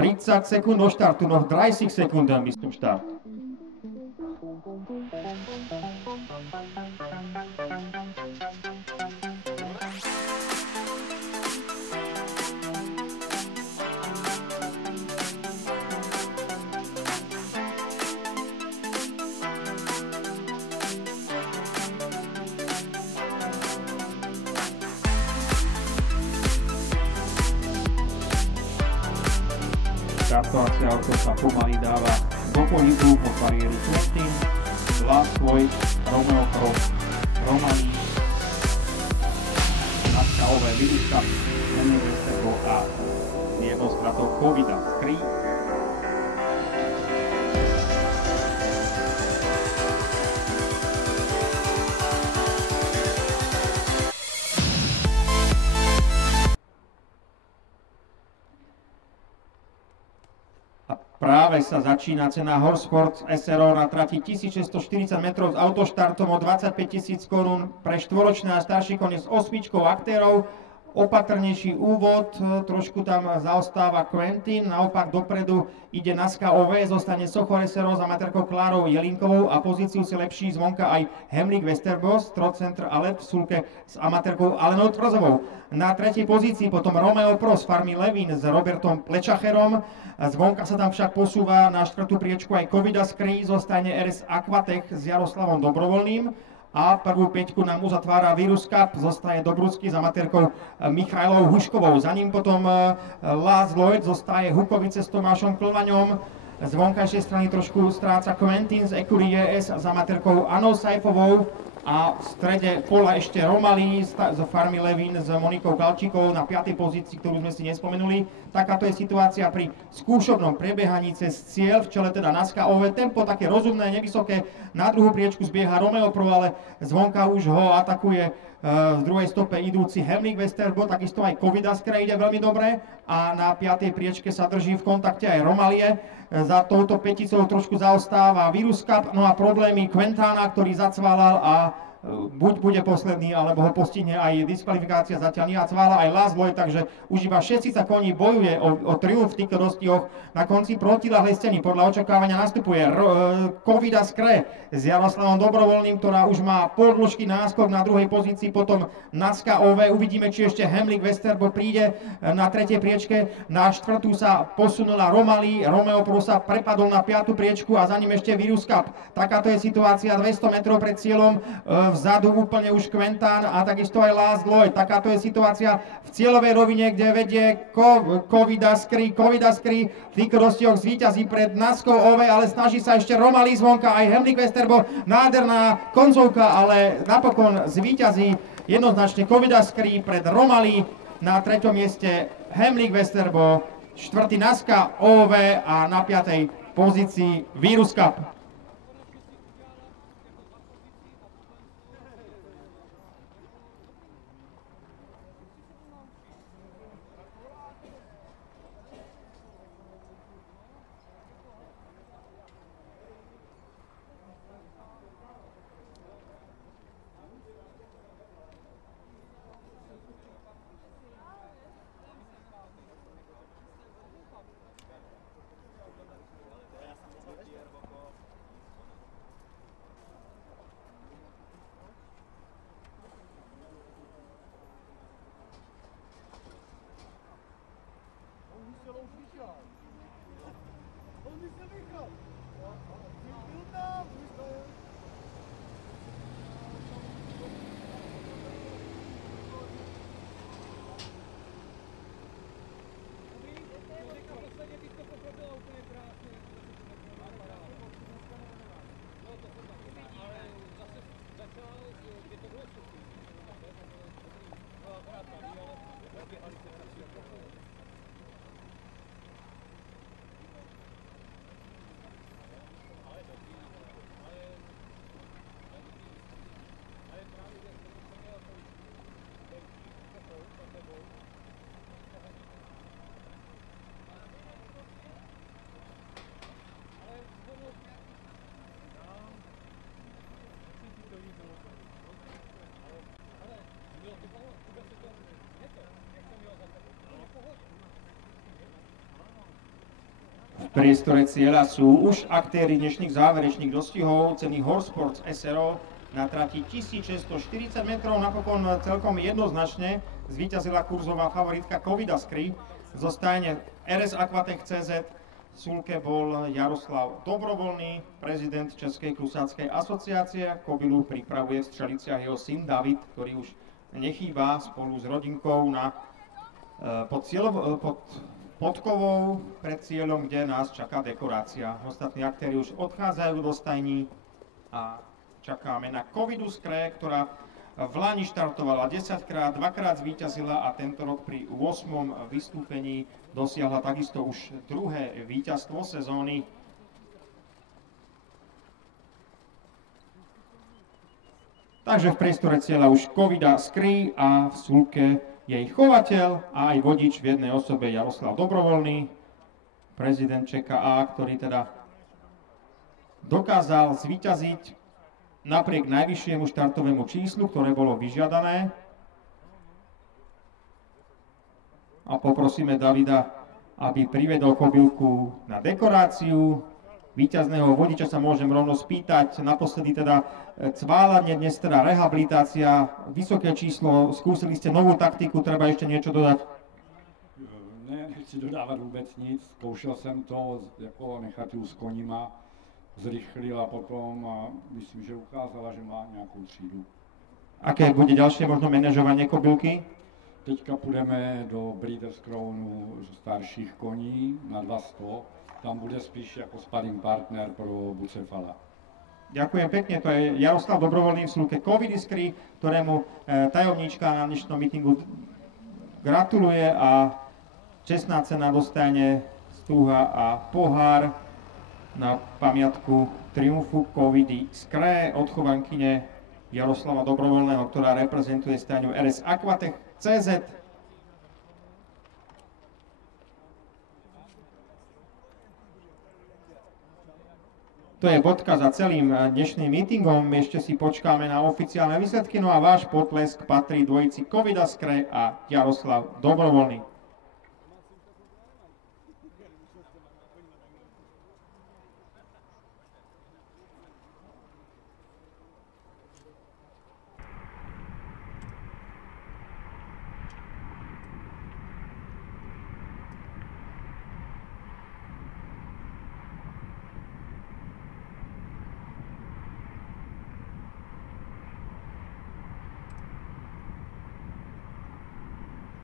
30 sekund do štartu, noch 30 Sekunden bis zum Start. Štartovacie auto sa pomaly dáva do pohybu po bariéry Quentin, Last Lloyd, Romeo Pro, Romani, Naska OV, Viruska, Henry Westerbo a jednou stratou Covida Scree. Práve sa začína cena Horsford SRO na trati 1640 metrov s autoštartom o 25 000 korún pre štvoročné a starší kone s 8 aktérov. Opatrnejší úvod, trošku tam zaostáva Quentin, naopak dopredu ide Naska OV, zostane Sochor SRO s amatérkou Klárou Jelinkovou a pozíciu si lepší zvonka aj Hemlik Westerbos, Trotcenter Alep v súlke s amatérkou Alenou Tvrzovou. Na tretej pozícii potom Romeo Pro z farmy Levin s Robertom Plečacherom, zvonka sa tam však posúva na štvrtú priečku aj Covida Scree, zostane RS Aquatech s Jaroslavom Dobrovoľným. A prvú päťku nám uzatvára Virus Cup, zostaje Dobrucký s amatérkou Michailou Huškovou. Za ním potom Last Lloyd, zostaje Hukovice s Tomášom Klvaňom. Z vonkajšej strany trošku stráca Quentin z Ecurie ES s amatérkou Anou Saifovou. A v strede pola ešte Romali z farmy Levin s Monikou Galčíkovou na 5. pozícii, ktorú sme si nespomenuli. Takáto je situácia pri skúšobnom prebiehaní cez cieľ, v čele teda Naska OV. Tempo také rozumné, nevysoké. Na druhú priečku zbieha Romeo Pro, ale zvonka už ho atakuje v druhej stope idúci Hemlik Westerbo, takisto aj Covida Scree ide veľmi dobre a na 5. priečke sa drží v kontakte aj Romalie. Za touto päticou trošku zaostáva Virus Cup, no a problémy Quentana, ktorý zacválal a buď bude posledný, alebo ho postihne aj diskvalifikácia, zatiaľ nezacvála aj Last Lloyd, takže už iba 6 koní bojuje o triumf v týchto rozdihoch. Na konci protiľahlej scény podľa očakávania nastupuje Covida Scree s Jaroslavom Dobrovoľným, ktorá už má poldĺžky náskok na druhej pozícii, potom Naska OV, uvidíme, či ešte Hemlik Westerbo príde na tretej priečke, na štvrtú sa posunula Romali, Romeo Pro sa prepadol na 5. priečku a za ním ešte Virus Cup. Takáto je situácia 200 metrov pred cieľom, vzadu úplne už Quentin a takisto aj Last Lloyd. Takáto je situácia v cieľovej rovine, kde vedie Covida Scree. Covida Scree v týchto rozdihoch zvíťazí pred Naskou OV, ale snaží sa ešte Romali zvonka, aj Hemlik Westerbo. Nádherná koncovka, ale napokon zvíťazí jednoznačne Covida Scree pred Romali. Na 3. mieste Hemlik Westerbo, 4. Naska OV a na 5. pozícii Virus Cup. V priestore cieľa sú už aktéri dnešných záverečných dostihov ceny Horse Sports SRO na trati 1640 metrov. Napokon celkom jednoznačne zvíťazila kurzová favoritka Covidaskry zo stajne RS Aquatech CZ. V súľke bol Jaroslav Dobrovoľný, prezident Českej klusáckej asociácie. Kobylu pripravuje v Střeliciach jeho syn David, ktorý už nechýba spolu s rodinkou pod podkovou pred cieľom, kde nás čaká dekorácia. Ostatní aktéri už odchádzajú do stajní a čakáme na Covidaskry, ktorá v lani štartovala 10-krát, 2-krát zvíťazila a tento rok pri 8. vystúpení dosiahla takisto už druhé víťazstvo sezóny. Takže v priestore cieľa už Covidaskry a v súľke jej chovateľ a aj vodič v jednej osobe Jaroslav Dobrovoľný, prezident ČKA, ktorý teda dokázal zvíťaziť napriek najvyššiemu štartovému číslu, ktoré bolo vyžiadané. A poprosíme Davida, aby privedol kobylku na dekoráciu. Víťazného vodiča sa môžem rovno spýtať. Naposledy teda cválanie, dnes teda rehabilitácia, vysoké číslo, skúsili ste novú taktiku, treba ešte niečo dodať? Ne, nechci dodávat vůbec nic, zkoušel jsem to, jako nechat ju s konima, zrychlila potom a myslím, že ukázala, že má nějakou třídu. Aké bude ďalšie možno manažovanie kobylky? Teďka půjdeme do Breeders Crownu starších koní na 200. Tam bude spíš jako sparring partner pro Bucefala. Ďakujem pekne, to je Jaroslav Dobrovoľný v súľke Covidaskry, ktorému tajomníčka na dnešnom mítingu gratuluje a čestná cena dostane stúha a pohár na pamiatku triumfu Covidaskry od chovankyne Jaroslava Dobrovoľného, ktorá reprezentuje stajňu RS Aquatech CZ. To je bodka za celým dnešným mítingom. Ešte si počkáme na oficiálne výsledky, no a váš potlesk patrí dvojici Covidaskry a Jaroslav Dobrovoľný.